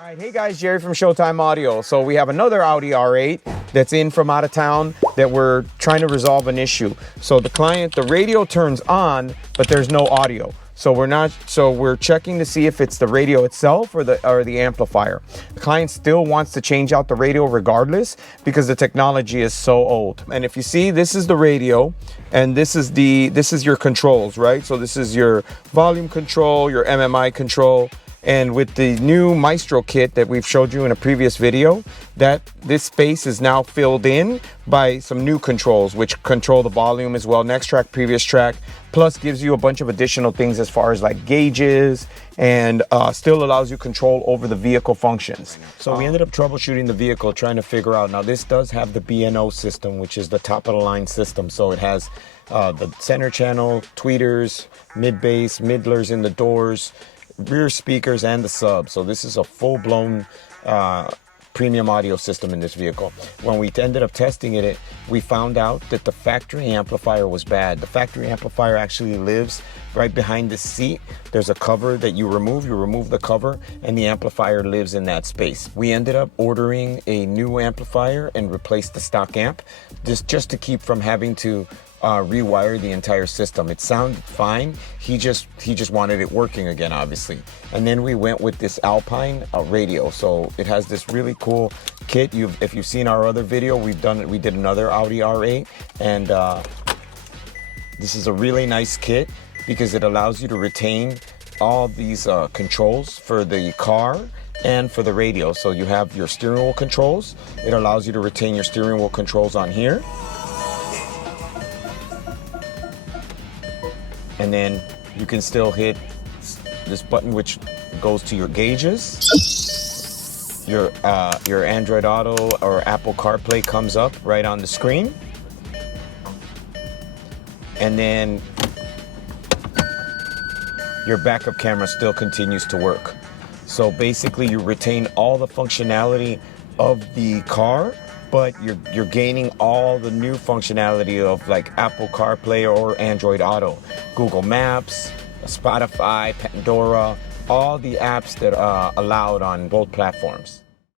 All right, hey guys, Jerry from Showtime Audio. So we have another Audi R8 that's in from out of town that we're trying to resolve an issue. So the radio turns on, but there's no audio. So we're checking to see if it's the radio itself or the amplifier. The client still wants to change out the radio regardless because the technology is so old. And if you see, this is the radio and this is your controls, right? So this is your volume control, your MMI control. And with the new Maestro kit that we've showed you in a previous video, this space is now filled in by some new controls, which control the volume as well, next track, previous track, plus gives you a bunch of additional things as far as like gauges, and still allows you control over the vehicle functions. So we ended up troubleshooting the vehicle, trying to figure out, now this does have the BNO system, which is the top of the line system. So it has the center channel, tweeters, mid bass, middlers in the doors, rear speakers, and the sub. So this is a full-blown premium audio system in this vehicle. When we ended up testing it, we found out that the factory amplifier was bad. The factory amplifier actually lives right behind the seat. There's a cover that you remove the cover, and the amplifier lives in that space. We ended up ordering a new amplifier and replaced the stock amp just to keep from having to rewire the entire system. It sounded fine. He just wanted it working again, obviously. And then we went with this Alpine radio. So it has this really cool kit. If you've seen our other video, we did another Audi R8, and this is a really nice kit because it allows you to retain all these controls for the car and for the radio. So you have your steering wheel controls. It allows you to retain your steering wheel controls on here. And then you can still hit this button, which goes to your gauges. Your Android Auto or Apple CarPlay comes up right on the screen. And then your backup camera still continues to work. So basically you retain all the functionality of the car, but you're gaining all the new functionality of like Apple CarPlay or Android Auto, Google Maps, Spotify, Pandora, all the apps that are allowed on both platforms.